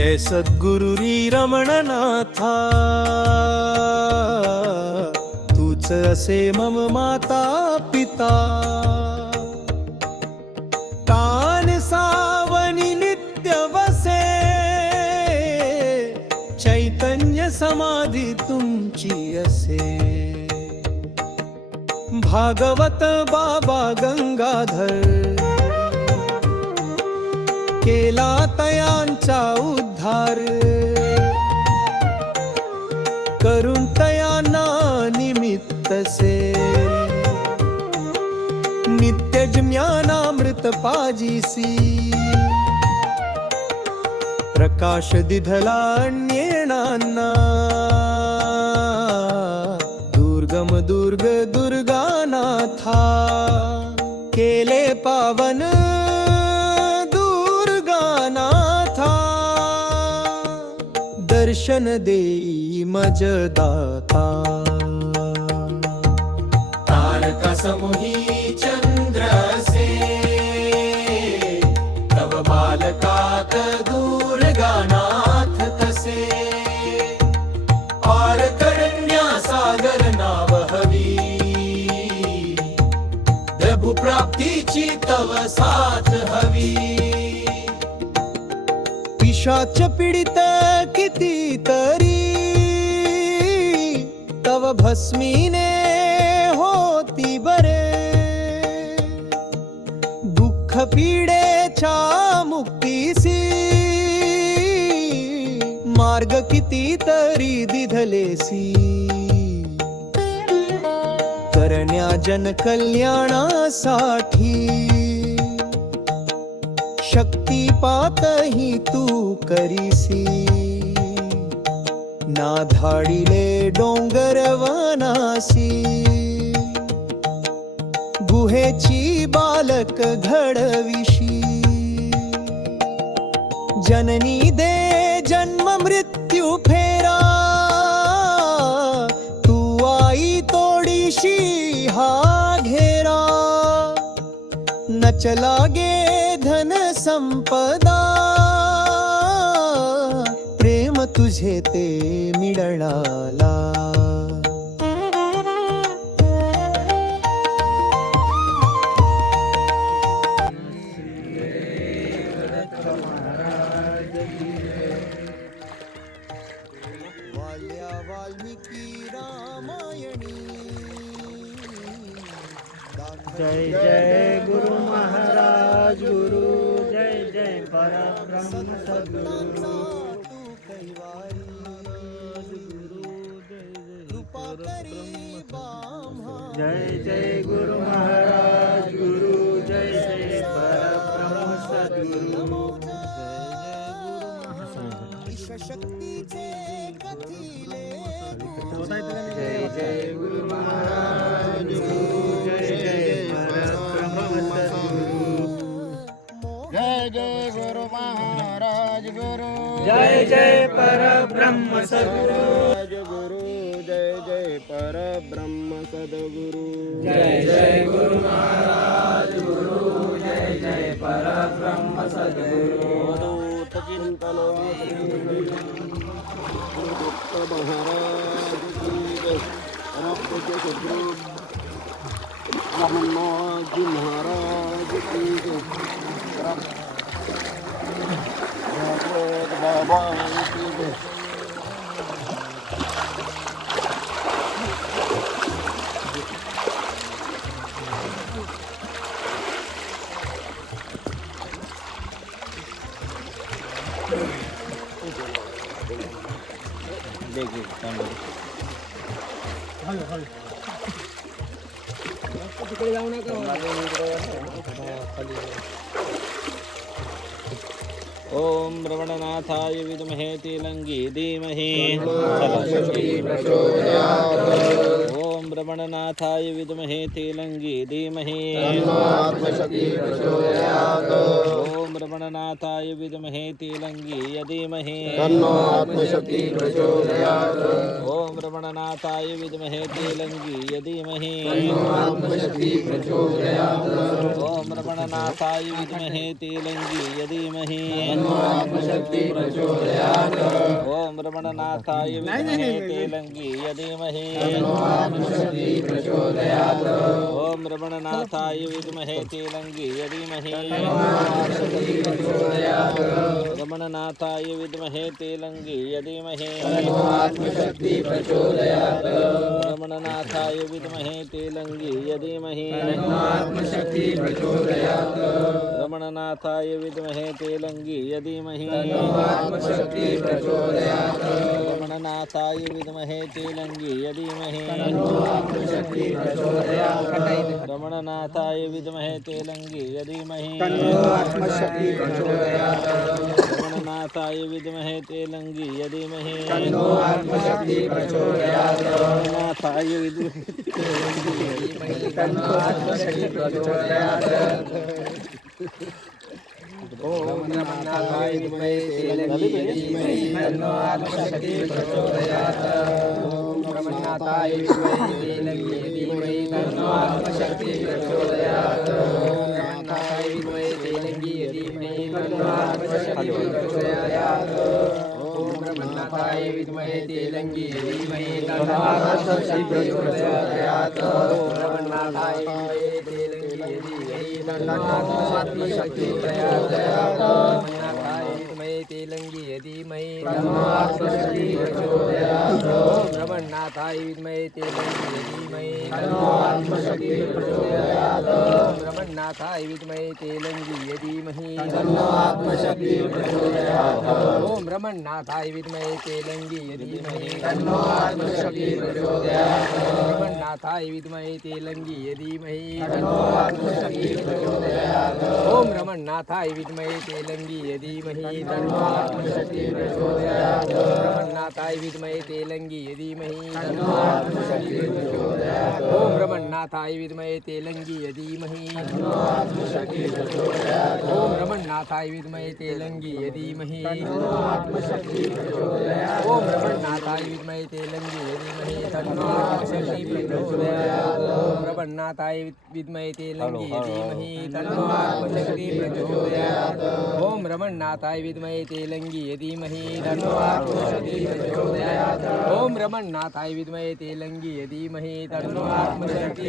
जय सद्गुरु रमणनाथा, तूच असे मम माता पिता. तान सावनी नित्य वसे, चैतन्य समाधी तुमची असे. भागवत बाबा गंगाधर, केला तयांचा उद्धार. करून तयांना निमित्त से, नित्य ज्ञानामृत पाजीसी. प्रकाश दिधला अन्येणांना, दुर्गम दुर्ग दुर्गानाथा. केले पावन दुर्गानाथा, दर्शन देई मज दाता. तारका समूही चंद्र से, तव बालकात दुर्गानाथ कसे. पार करण्या सागर नाव हवी, प्रभु प्राप्तीची तव साथ हवी. पिशाच पीडित किती तरी, तव भस्मीने होती बरे. दुःख पीडेच्या मुक्तीसी, मार्ग किती तरी दिधलेसी. करण्या जन कल्याणासाठी, शक्तिपातही तू करीसी. ना धाडिले डोंगर वनासी, गुहेची बालक घडविशी. जननी दे जन्म मृत्यू फेरा, तू आई तोडीशी हा घेरा. नच लागे धन संपदा, प्रेम तुझे ते मिळाला. वाल्या वाल्मिकी रामायणी. जय जय गुरु महाराज गुरु, जय जय परब्रह्म सद्गुरु. जय जय गुरु महाराज गुरु, जय जय परब्रह्म सद्गुरु. शक्तीचे कथिले, जय जय गुरु महाराज गुरु, जय जय परब्रह्म सद्गुरु. जय जय गुरु महाराज गुरु, जय जय परब्रह्म सद्गुरु. गुरु जय जय परब्रह्म सद्गुरु. जय जय गुरु महाराज गुरु, जय जय परब्रह्म सद्गुरु. अवधूत चिंतन गुरुदत्त महाराज की जय. परम सद्गुरु ब्रह्मनाथ जी महाराज की जय. भागवत बाबा की जय. देखिए तिकडे जाऊ नका. ओम रमणनाथाय विद्महे तिलंगी धीमहि. ओम रमणनाथाय विद्महे तेलंगी धीमहि तन्नो आत्मशक्ति प्रचोदयात् ओम रमणनाथाय विद्महे तेलंगी धीमहि तन्नो आत्मशक्ति प्रचोदयात् ओम रमणनाथाय विद्महे तेलंगी धीमहि तन्नो आत्मशक्ति प्रचोदयात् ओम रमणनाथाय विद्महे तेलंगी धीमहि तन्नो आत्मशक्ति प्रचोदयात् ओम रमणनाथाय विद्महे तेलंगी धीमहि तन्नो आत्मशक्ति प्रचोदयात् ओम रमणनाथाय विद्महे तेलंगी धीमहि आत्मशक्ति प्रचोदयात् रमणनाथाय विद्महे तेलंगी धीमहि आत्मशक्ति प्रचोदयात् रमणनाथाय विद्महे तेलंगी धीमहि आत्मशक्ति प्रचोदयात् रमणनाथाय विद्महे तेलंगी धीमहि आत्मशक्ति प्रचोदयात् रमणनाथाय विद्महे तेलंगी धीमहि आत्मशक्ति प्रचोदयात् रमणनाथाय विद्महे तेलंगी धीमहि आत्मशक्ति प्रचोदयात् रमणनाथाय विद्महे तेलंगी धीमहि आत्मशक्ति प्रचोदयात् रमणनाथाय विद्महे आत्मशक्ति प्रचोदयात् ओम रमणनाथाय विद्महे तेलंगी धीमहि तन्नो आत्मशक्ति प्रचोदयात् ओम रमणनाथाय विद्महे तेलंगी धीमहि तन्नो आत्मशक्ति प्रचोदयात् ओम रमणनाथाय विद्महे तेलंगी धीमहि तन्नो आत्मशक्ति प्रचोदयात् ओम रमणनाथाय विद्महे तेलंगी धीमहि तन्नो आत्मशक्ति प्रचोदयात् ओम रमणनाथाय विद्महे तेलंगी धीमहि तन्नो आत्मशक्ति प्रचोदयात् रमणनाथाय विद्महे तेलंगी धीमहि तन्नो आत्मशक्ति प्रचोदयात् ओम रमणनाथाय विद्महे तेलंगी धीमहि तन्नो आत्मशक्ति प्रचोदयात् ओम रमणनाथाय विद्महे तेलंगी धीमहि तन्नो आत्मशक्ति प्रचोदयात् ओम रमणनाथाय विद्महे तेलंगी धीमहि तन्नो आत्मशक्ति प्रचोदयात् रमणनाथाय विद्महे तेलंगी धीमहि तन्नो आत्मशक्ति प्रचोदयात् ओम रमणनाथाय विद्महे तेलंगी धीमहि तन्नो आत्मशक्ति प्रचोदयात् रमणनाथाय विद्महे तेलंगी धीमहि तन्नो आत्मशक्ति प्रचोदयात् ओम रमणनाथाय विद्महे तेलंगी धीमहि तन्नो आत्मशक्ति प्रचोदयात् ओम रमणनाथाय विद्महे तेलंगी धीमहि तन्नो आत्मशक्ति प्रचोदयात् ओम रमणनाथाय विद्महे तेलंगी धीमहि तन्नो आत्मशक्ति प्रचोदयात् ओम रमणनाथाय विद्महे तेलंगी धीमहि तन्नो आत्मशक्ति प्रचोदयात् ओम रमणनाथाय विद्महे तेलंगी धीमहि तन्नो आत्मशक्ति प्रचोदयात् ओम रमणनाथाय विद्महे तेलंगी धीमहि तन्नो आत्मशक्ति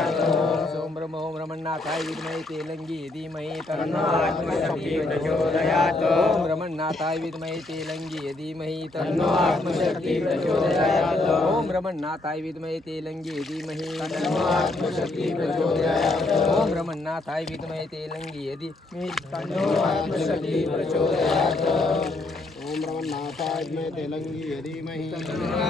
प्रचोदयात् ओम रमणनाथाय विद्महे तेलंगी धीमहि तन्नो आत्मशक्ति प्रचोदयात् ओम रमणनाथाय विद्महे तेलंगी धीमहि तन्नो आत्मशक्ति प्रचोदयात् ओम रमणनाथाय विद्महे तेलंगी धीमहि तन्नो आत्मशक्ति प्रचोदयात् ओम रमणनाथाय विद्महे तेलंगी धीमहि तन्नो आत्मशक्ति प्रचोदयात् ओम रमन्नाथाय विद्महे तेलंगी धीमहि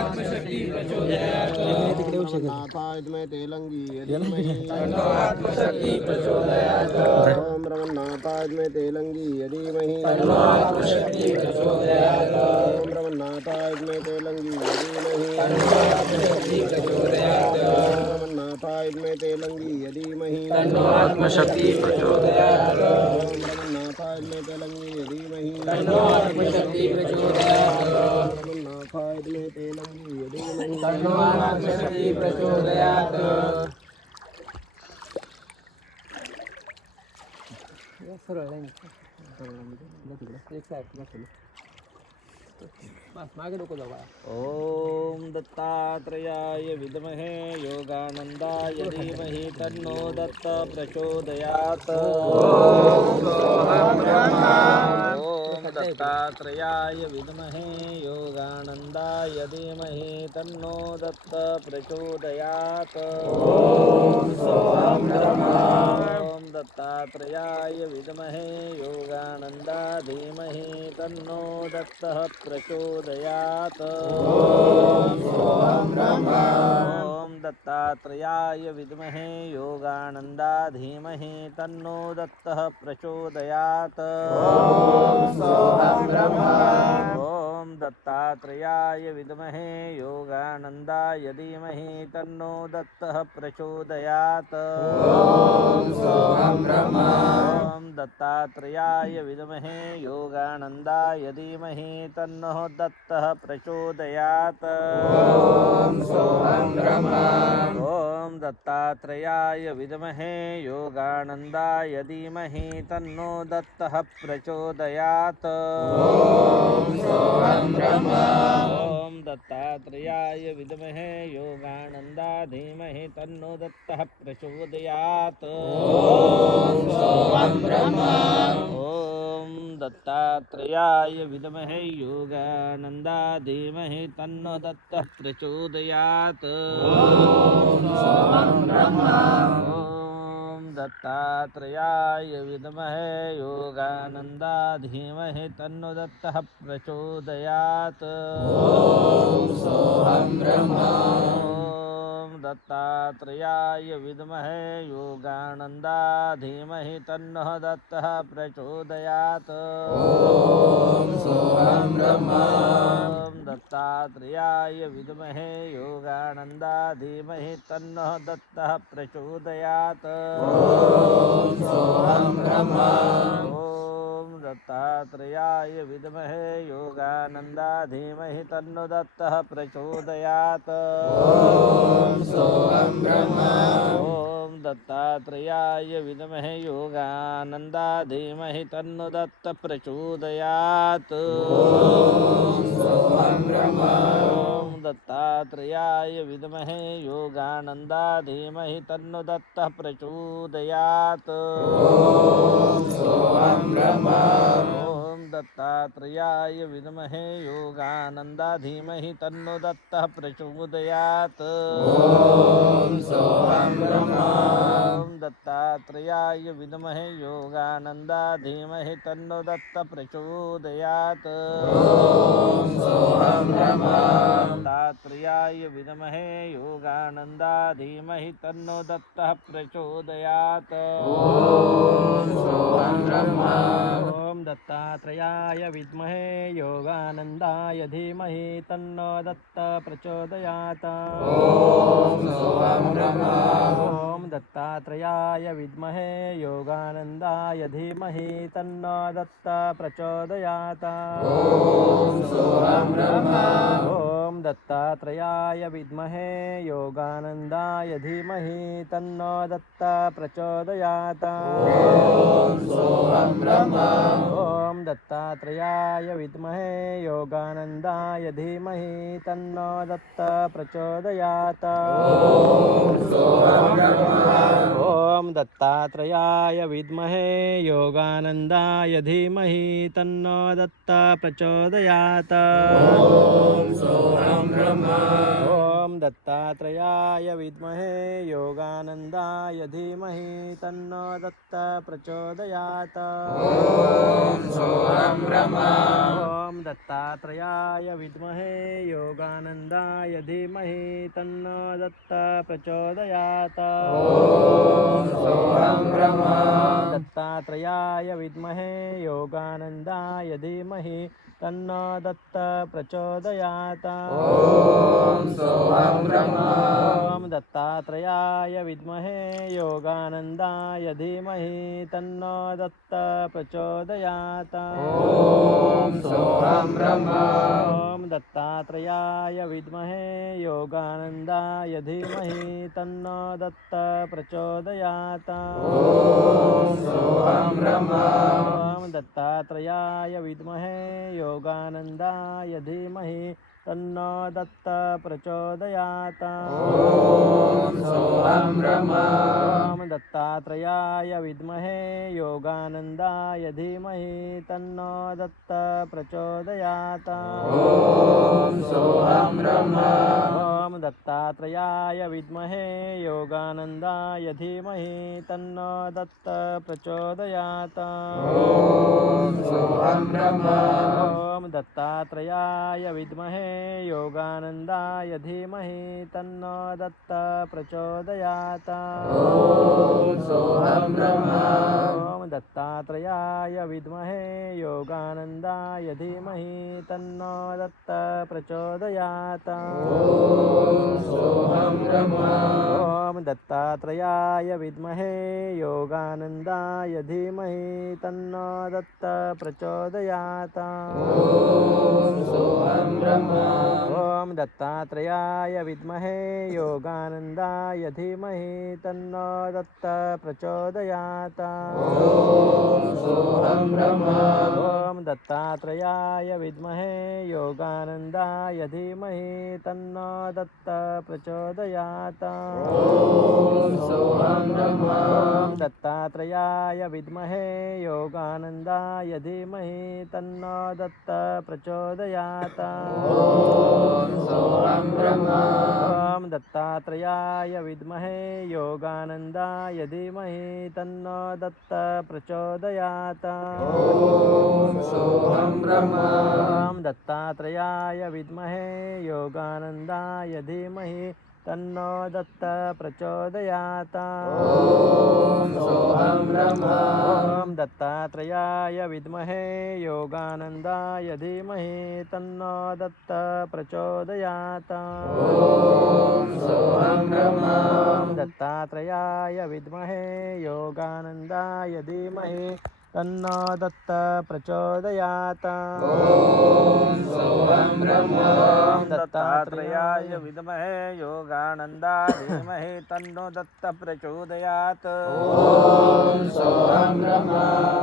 आत्मशक्ति प्रचोदयात् रमन्नाथाय विद्महे तेलंगी धीमहि तन्नो आत्मशक्ति प्रचोदयात् ओम रमन्नाथाय विद्महे तेलंगी धीमहि तन्नो आत्मशक्ति प्रचोदयात् ओम रमन्नाथाय विद्महे तेलंगी धीमहि तन्नो आत्मशक्ति प्रचोदयात् रमन्नाथाय विद्महे तेलंगी धीमहि तन्नो आत्मशक्ति प्रचोदयात् ओम रमन्नाथाय विद्महे तेलंगी धीमहि तन्नो आत्मशक्ति प्रचोदयात् रमन्नाथाय विद्महे तेलंगी धीमहि तन्नो आत्मशक्ति प्रचोदयात् मागे डोकं जाऊ बाळा. ओम दत्तात्रेयाय विद्महे योगानंदाय धीमहि तन्नो दत्त प्रचोदयात् ओम दत्तात्रेयाय विद्महे योगानंदाय धीमहि तन्नो दत्त प्रचोदयात् ओम दत्तात्रेयाय विद्महे योगानंदा धीमहि तन्नो दत्तः प्रचोदयात् ओम दत्तात्रेयाय विद्महे योगानन्दा धीमहि तन्नो दत्तः प्रचोदयात् सोऽहं ब्रह्मा ॐ दत्तात्रेयाय विद्महे योगानन्दाय धीमहि तन्नो दत्तः प्रचोदयात् सोऽहं ब्रह्मा ॐ दत्तात्रेयाय विद्महे योगानन्दाय धीमहि तन्नो दत्तः प्रचोदयात् सोऽहं ब्रह्मा ॐ दत्तात्रेयाय विद्महे योगानन्दाय धीमहि तन्नो दत्तः प्रचोदयात् सोऽहं ब्रह्मा ॐ दत्तात्रेयाय विद्महे योगानन्दा धीमहि तन्नो दत्तः प्रचोदयात् सोऽहं ब्रह्मा ॐ दत्तात्रेयाय विद्महे योगानन्दा धीमहि तन्नो दत्तः प्रचोदयात् सोऽहं ब्रह्मा ॐ दत्तात्रेयाय विद्महे योगानन्दा धीमहि तन्नो दत्तः प्रचोदयात् सोऽहं ब्रह्मा ॐ दत्तात्रेयाय विद्महे योगानन्दा धीमहि तन्नो दत्तः प्रचोदयात् सोऽहं ब्रह्मा ॐ दत्तात्रेयाय विद्महे योगानन्दा धीमहि तन्नो दत्तः प्रचोदयात् सोऽहं ब्रह्मा ॐ दत्तात्रेयाय विद्महे योगानन्दा धीमहि तन्नो दत्तः प्रचोदयात् सोऽहं ब्रह्मा ॐ दत्तात्रेयाय विद्महे योगानन्दा धीमहि तन्नो दत्तः प्रचोदयात् सोऽहं ब्रह्मा ॐ दत्तात्रेयाय विद्महे योगानन्दा धीमहि तन्नो दत्तः प्रचोदयात् सोऽहं ब्रह्मा ॐ दत्तात्रेयाय विद्महे योगानन्दा धीमहि तन्नो दत्तः प्रचोदयात् सोऽहं ब्रह्मा ॐ दत्तात्रेयाय विद्महे योगानन्दा धीमहि तन्नो दत्तः प्रचोदयात् सोऽहं ब्रह्मा दत्तात्रेयाय विद्महे योगानन्दा धीमहि तन्नो दत्तः प्रचोदयात् सोऽहं ब्रह्मा ॐ दत्तात्रेयाय विद्महे योगानन्दाय धीमहि तन्नो दत्तः प्रचोदयात् सोऽहं ब्रह्मा ॐ दत्तात्रेयाय विद्महे योगानन्दाय धीमहि तन्नो दत्तः प्रचोदयात् सोऽहं ब्रह्मा ॐ दत्तात्रेयाय विद्महे योगानन्दाय धीमहि तन्नो दत्तः प्रचोदयात् सोऽहं ब्रह्मा ॐ दत्तात्रेयाय विद्महे योगानन्दाय धीमहि तन्नो दत्तः प्रचोदयात् सोऽहं ब्रह्मा ॐ दत्तात्रेयाय विद्महे योगानन्दाय धीमहि तन्नो दत्तः प्रचोदयात् सोऽहं ब्रह्मा ॐ दत्तात्रेयाय विद्महे योगानन्दाय धीमहि तन्नो दत्तः प्रचोदयात् सोऽहं ब्रह्मा ॐ दत्तात्रेयाय विद्महे योगानन्दाय धीमहि तन्नो दत्तः प्रचोदयात् सोऽहं ब्रह्मा दत्तात्रेयाय विद्महे योगानन्दाय धीमहि तन्नो दत्तः प्रचोदयात् सोऽहं ब्रह्मा ॐ दत्तात्रेयाय विद्महे योगानन्दाय धीमहि तन्नो दत्तः प्रचोदयात् सोऽहं ब्रह्मा ॐ दत्तात्रेयाय विद्महे योगानन्दाय धीमहि तन्नो दत्तः प्रचोदयात् सोऽहं ब्रह्मा ॐ दत्तात्रेयाय विद्महे योगानन्दाय धीमहि तन्नो दत्तः प्रचोदयात् सोऽहं ब्रह्मा ॐ दत्तात्रेयाय विद्महे योगानन्दाय धीमहि तन्नो दत्तः प्रचोदयात् सोऽहं ब्रह्मा ॐ दत्तात्रेयाय विद्महे योगानन्दाय धीमहि तन्नो दत्त प्रचोदयात् ॐ सोऽहं ब्रह्मा ॐ दत्तात्रेयाय विद्महे योगानन्दाय धीमहि तन्नो दत्त प्रचोदयात् ॐ सोऽहं ब्रह्मा ॐ दत्तात्रेयाय विद्महे योगानन्दाय धीमहि तन्नो दत्त प्रचोदयात् ॐ सोऽहं ब्रह्मा ॐ दत्तात्रेयाय विद्महे योगानन्दाय धीमहि तन्नो दत्त प्रचोदयात् ॐ सोऽहं ब्रह्मा ॐ दत्तात्रेयाय विद्महे योगानन्दाय धीमहि तन्नो दत्त प्रचोदयात् ॐ सोऽहं ब्रह्मा ॐ दत्तात्रेयाय विद्महे योगानन्दाय धीमहि तन्नो दत्त प्रचोदयात् ॐ सोऽहं ब्रह्मा ॐ दत्तात्रेयाय विद्महे योगानन्दाय धीमहि तन्नो दत्त प्रचोदयात् ॐ सोऽहं ब्रह्मा ॐ दत्तात्रेयाय विद्महे योगानन्दाय धीमहि तन्नो दत्त प्रचोदयात् ॐ सोऽहं ब्रह्मा ॐ दत्तात्रेयाय विद्महे योगानन्दाय धीमहि तन्नो दत्त प्रचोदयात् ॐ सोऽहं ब्रह्मा ॐ दत्तात्रेयाय विद्महे योगानन्दाय धीमहि तन्नो दत्त प्रचोदयात् ॐ सोऽहं ब्रह्मा ॐ दत्तात्रेयाय विद्महे योगानन्दाय धीमहि तन्नो दत्त प्रचोदयात् ॐ सोऽहं ब्रह्मा ॐ दत्तात्रेयाय विद्महे योगानन्दाय धीमहि तन्नो दत्त प्रचोदयात् ॐ सोऽहं ब्रह्मा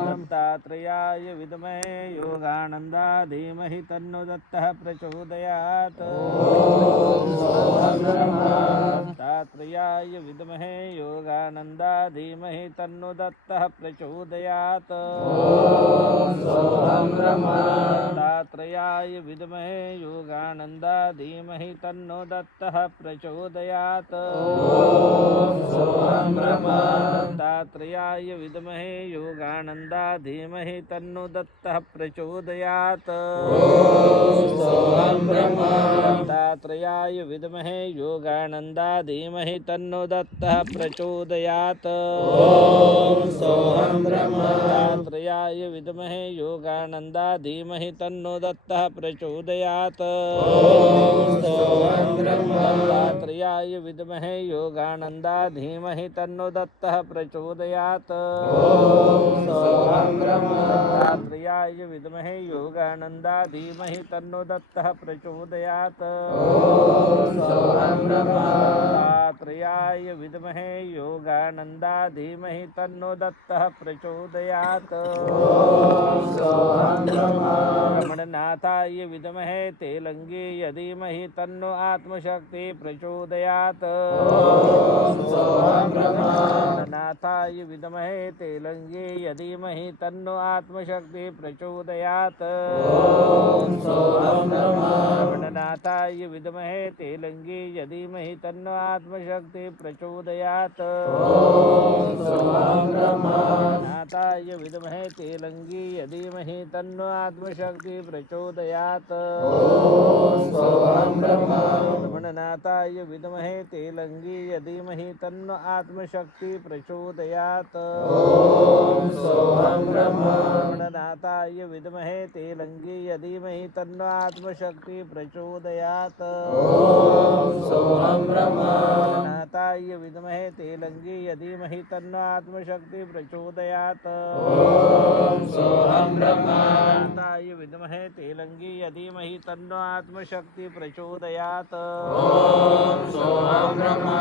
दत्तात्रेयाय विद्महे योगानन्दाय धीमहि तन्नो दत्तः प्रचोदयात् ॐ सोऽहं ब्रह्मा दत्तात्रेयाय विद्महे योगानन्दाय धीमहि तन्नो दत्तः प्रचोदयात् ॐ सोऽहं ब्रह्मा दत्तात्रेयाय विद्महे योगानन्दाय धीमहि तन्नो दत्तः प्रचोदयात् ॐ सोऽहं ब्रह्मा दत्तात्रेयाय विद्महे योगानन्दाय धीमहि तन्नो दत्तः प्रचोदयात् ॐ सोऽहं ब्रह्मा दत्तात्रेयाय विद्महे योगानन्दाय धीमहि तन्नो दत्तः प्रचोदयात् ॐ सोऽहं ब्रह्मा दत्तात्रेयाय विद्महे योगानन्दाय धीमहि तन्नो दत्तः प्रचोदयात् ॐ सोऽहं ब्रह्मा दत्तात्रेयाय विद्महे योगानन्दाय धीमहि तन्नो दत्तः प्रचोदयात् ॐ सोऽहं ब्रह्मा दत्तात्रेयाय विद्महे योगानन्दाय धीमहि तन्नो दत्तः प्रचोदयात् ॐ सोऽहं ब्रह्मा दत्तात्रेयाय विद्महे योगानन्दाय धीमहि तन्नो दत्तः प्रचोदयात् ॐ सोऽहं ब्रह्मा रमणनाथाय विद्महे तेलंगी धीमहि तन्नो आत्मशक्ति प्रचोदयात् ॐ सोऽहं ब्रह्मा रमणनाथाय विद्महे तेलंगी धीमहि तन्नो आत्मशक्ति प्रचोदयात् ॐ सोऽहं ब्रह्मा रमणनाथाय विद्महे तेलंगी धीमहि तन्नो आत्मशक्ति प्रचोदयात् ॐ सोऽहं ब्रह्मा नाथाय विद्महे तेलंगी धीमहि तन्नो आत्मशक्ति प्रचोदयात् ॐ सोऽहं ब्रह्मा रमणनाथाय विद्महे तेलंगी धीमहि तन्नो आत्मशक्ति प्रचोदयात् ॐ सोऽहं ब्रह्मा रमणनाथाय विद्महे तेलंगी धीमहि तन्नो आत्मशक्ति प्रचोदयात् ॐ सोऽहं ब्रह्मा रमणनाथाय विद्महे तेलंगी धीमहि तन्नो आत्मशक्ति प्रचोदयात् ॐ सोऽहं ब्रह्मा नाथाय विद्महे तेलंगी धीमहि तन्नो आत्मशक्ति प्रचोदयात् ॐ सोऽहं ब्रह्मा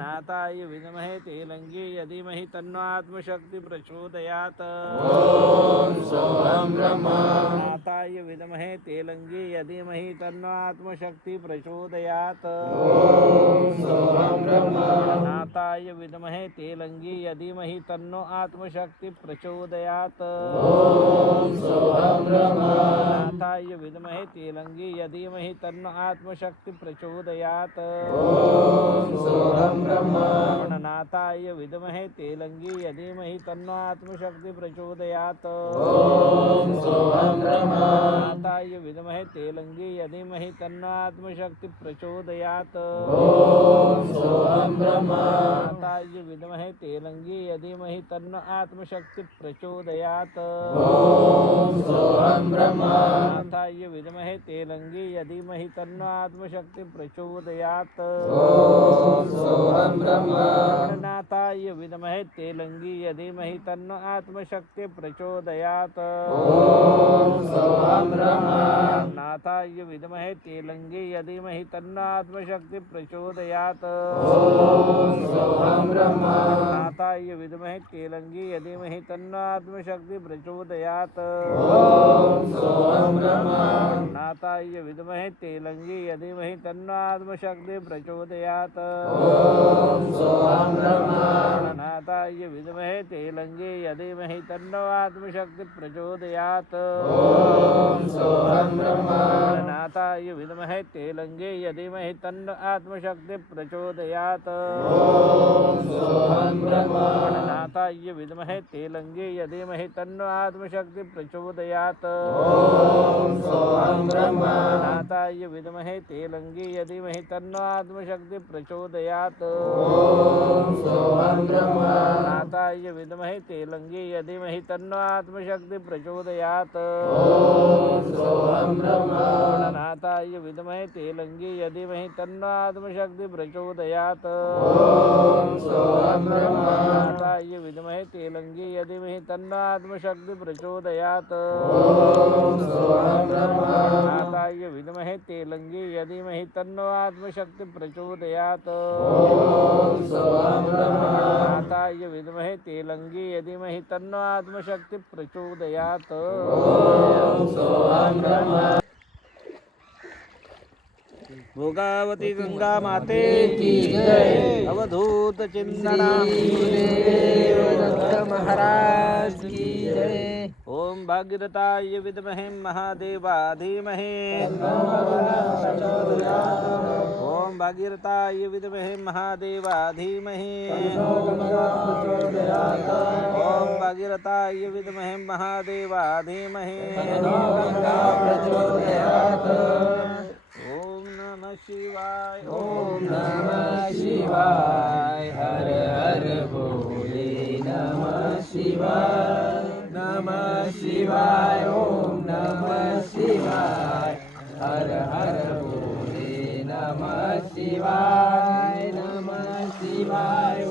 नाथाय विद्महे तेलंगी धीमहि तन्नो आत्मशक्ति प्रचोदयात् ॐ सोऽहं ब्रह्मा नाथाय विद्महे तेलंगी धीमहि तन्नो आत्मशक्ति प्रचोदयात् ॐ सोऽहं ब्रह्मा नाथाय नाथाय विद्महे तेलंगी धीमहि तन्नो आत्मशक्ति प्रचोदयात् ॐ सोऽहं ब्रह्मा नाथाय विद्महे तेलंगी धीमहि तन्नो आत्मशक्ति प्रचोदयात् ॐ सोऽहं ब्रह्मा गणनाथाय विद्महे तेलंगी धीमहि तन्नो आत्मशक्ति प्रचोदयात् ॐ सोऽहं ब्रह्मा नाथाय विद्महे तेलंगी धीमहि तन्नो आत्मशक्ति प्रचोदयात् ॐ सोऽहं ब्रह्मा नाथाय विद्महे तेलंगी धीमहि तन्नो आत्मशक्ति प्रचोदयात् ॐ सोऽहं ब्रह्मा नाथाय विद्महे तेलंगी धीमहि तन्नो आत्मशक्ति प्रचोदयात् ॐ सोऽहं ब्रह्मा नाथाय विद्महे तेलंगी धीमहि तन्नो आत्मशक्ति प्रचोदयात् ॐ सोऽहं ब्रह्मा नाथाय विद्महे तेलंगी धीमहि तन्नो आत्मशक्ति प्रचोदयात् ॐ सोऽहं ब्रह्मा नाथाय विद्महे तेलंगी धीमहि तन्नो आत्मशक्ति प्रचोदयात् ॐ सोऽहं ब्रह्मा नाथाय विद्महे तेलंगी धीमहि तन्नो आत्मशक्ति प्रचोदयात् ॐ सोऽहं ब्रह्मा नाथाय विद्महे तेलंगी धीमहि तन्नो आत्मशक्ति प्रचोदयात् ॐ सोऽहं ब्रह्मा नाथाय विद्महे तेलंगी धीमहि तन्नो आत्मशक्ति प्रचोदयात् ॐ सोऽहं ब्रह्मा नाथाय विद्महे तेलंगी धीमहि तन्नो आत्मशक्ति प्रचोदयात् ॐ सोऽहं ब्रह्मा नाथाय विद्महे तेलंगी धीमहि तन्नो आत्मशक्ति प्रचोदयात् ॐ सोऽहं ब्रह्मा नाथाय विद्महे तेलंगी धीमहि तन्नो आत्मशक्ति प्रचोदयात् ॐ सोऽहं ब्रह्मा नाथाय विद्महे तेलंगी धीमहि तन्नो आत्मशक्ति प्रचोदयात् ॐ सोऽहं ब्रह्मा नाथाय विद्महे तेलंगी धीमहि तन्नो आत्मशक्ति प्रचोदयात् ॐ सोऽहं ब्रह्मा नाथाय विद्महे तेलंगी धीमहि तन्नो आत्मशक्ति प्रचोदयात् ॐ सोऽहं ब्रह्मा नाथाय विद्महे तेलंगी धीमहि तन्नो आत्मशक्ति प्रचोदयात् ॐ सोऽहं ब्रह्मा भोगावती गंगा माते की जय अवधूत चिंतना देवदत्त महाराज की जय ओम भागीरथाय विद्महे महादेवा धीमहि ओम भागीरथाय विद्महे महादेवा धीमहि ओम भागीरथाय विद्महे महादेवा धीमहि ओम नमः शिवाय ओम नमः शिवाय हर हर भोले नमः शिवाय ओम नमः शिवाय हर हर भोले नमः शिवाय ओम नमः शिवाय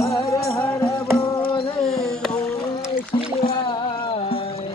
हर हर भोले नमः शिवाय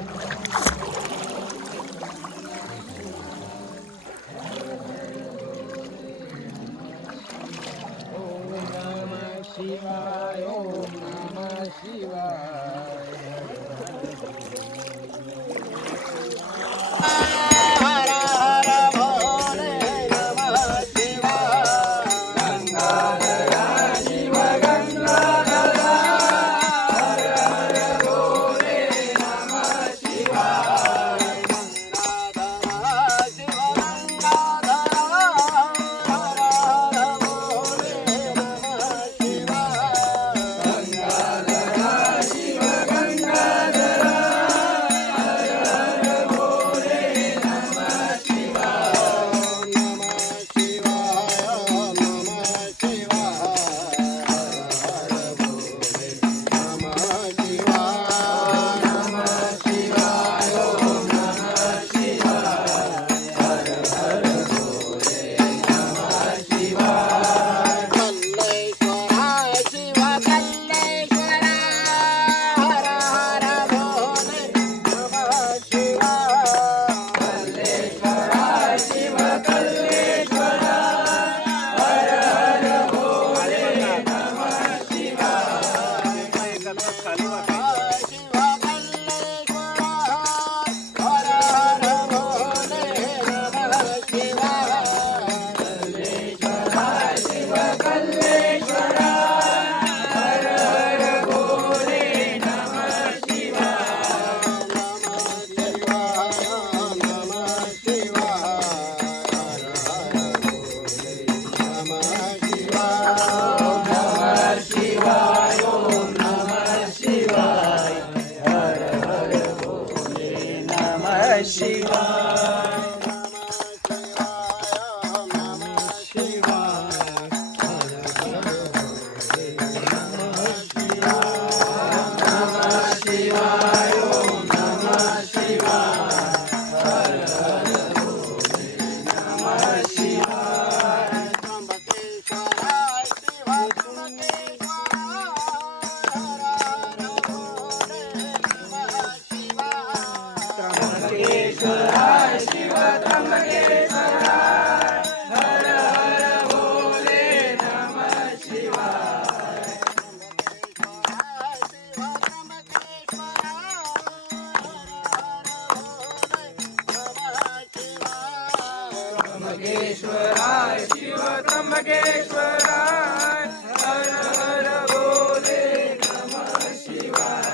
योगेश्वराय शिव त्र्यंबकेश्वराय हर हर भोले नमः शिवाय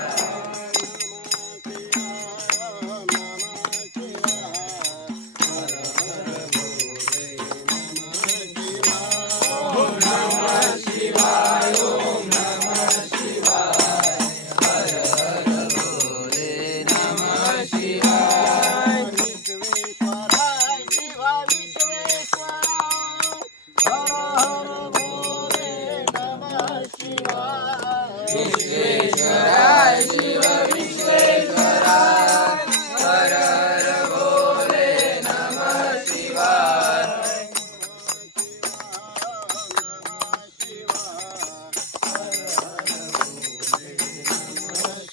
ओम नमः शिवाय ओम नमः शिवाय हर हर भोले नमः शिवाय विश्वेश्वराय शिव विश्वेश्वराय हर हर भोले नमः शिवाय विश्वेश्वराय शिव विश्वेश्वराय हर हर भोले नमः शिवाय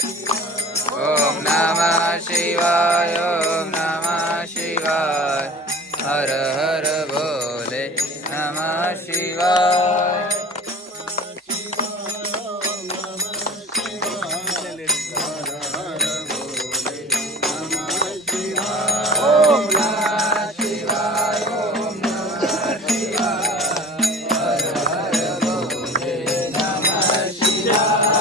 ओम नमः शिवाय ओम नमः शिवाय हर हर भोले नमः शिवाय ओम नमः शिवाय ओम नमः शिवाय हर हर भोले नमः शिवाय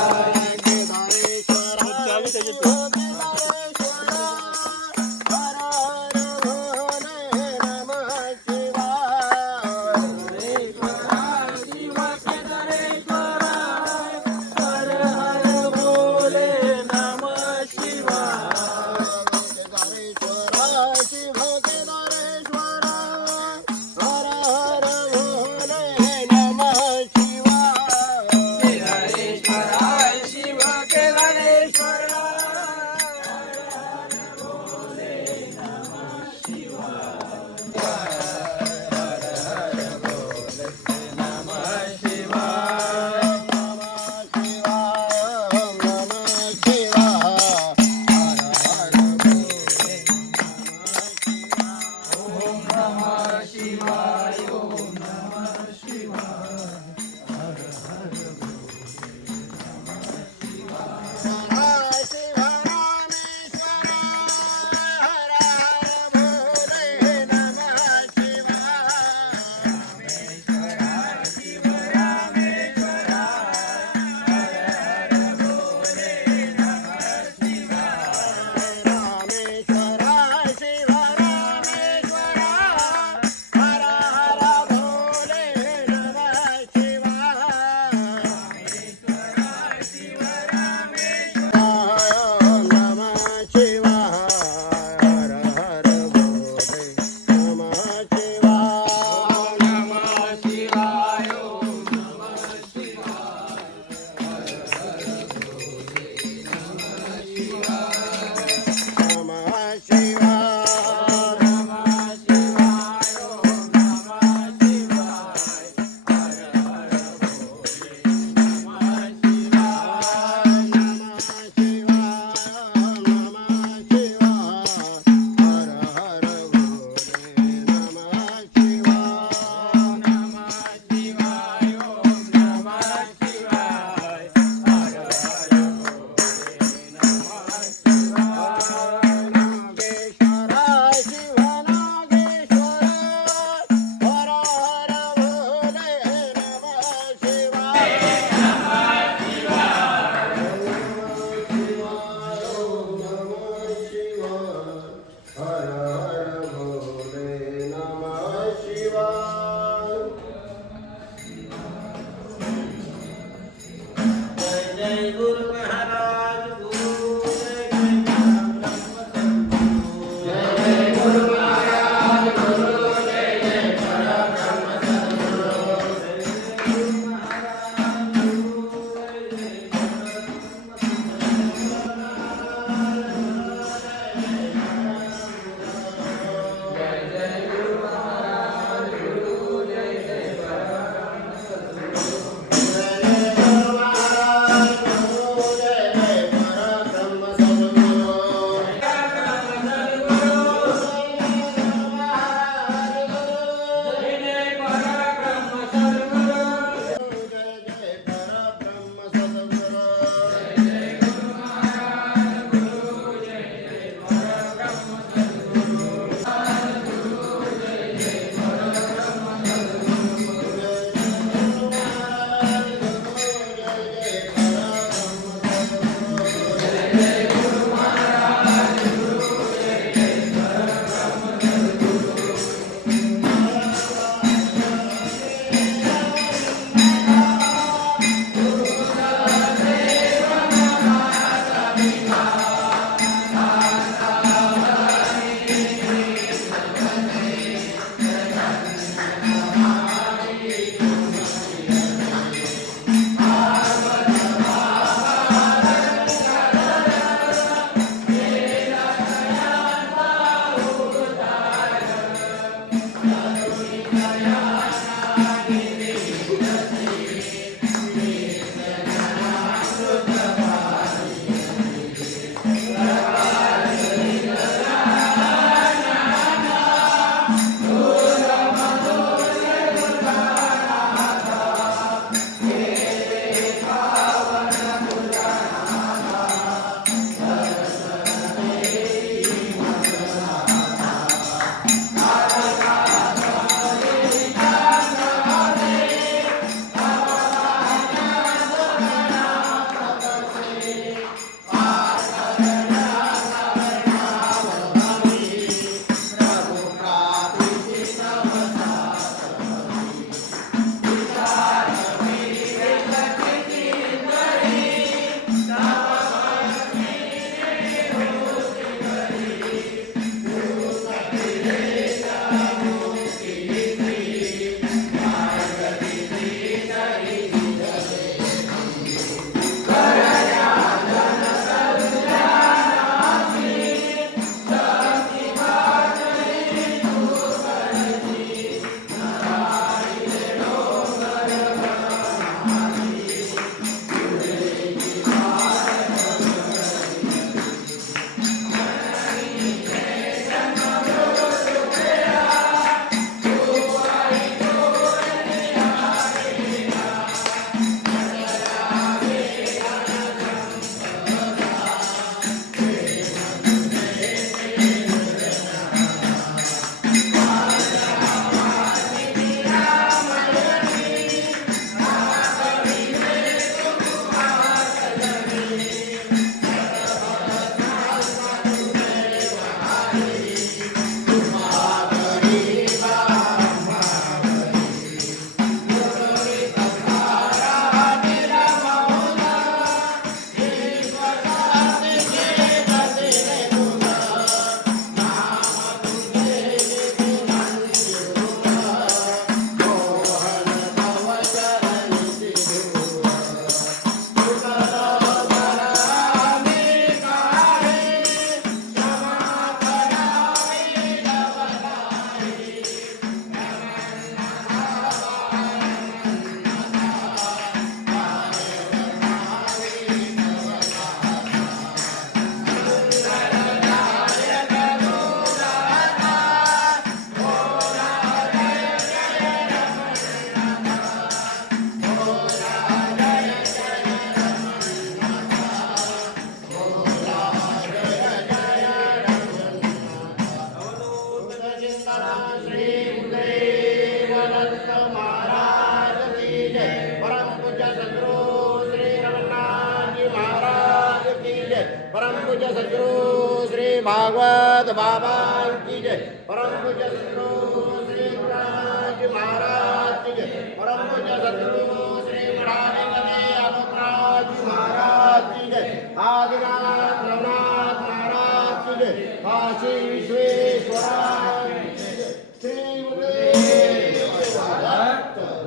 सद्गुरु श्री भागवत बाबा की जय। परम पूज्य सद्गुरु श्री गुरुराज महाराज की जय। परम पूज्य सद्गुरु श्री मठाधिपति अनुपराज महाराज की जय। आदिनाथ नवनाथ महाराज की जय। काशी विश्वेश्वराय की जय। श्री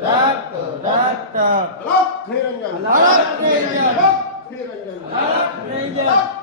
रक्त अलख निरंजन अलख निरंजन अलख निरंजन अलख निरंजन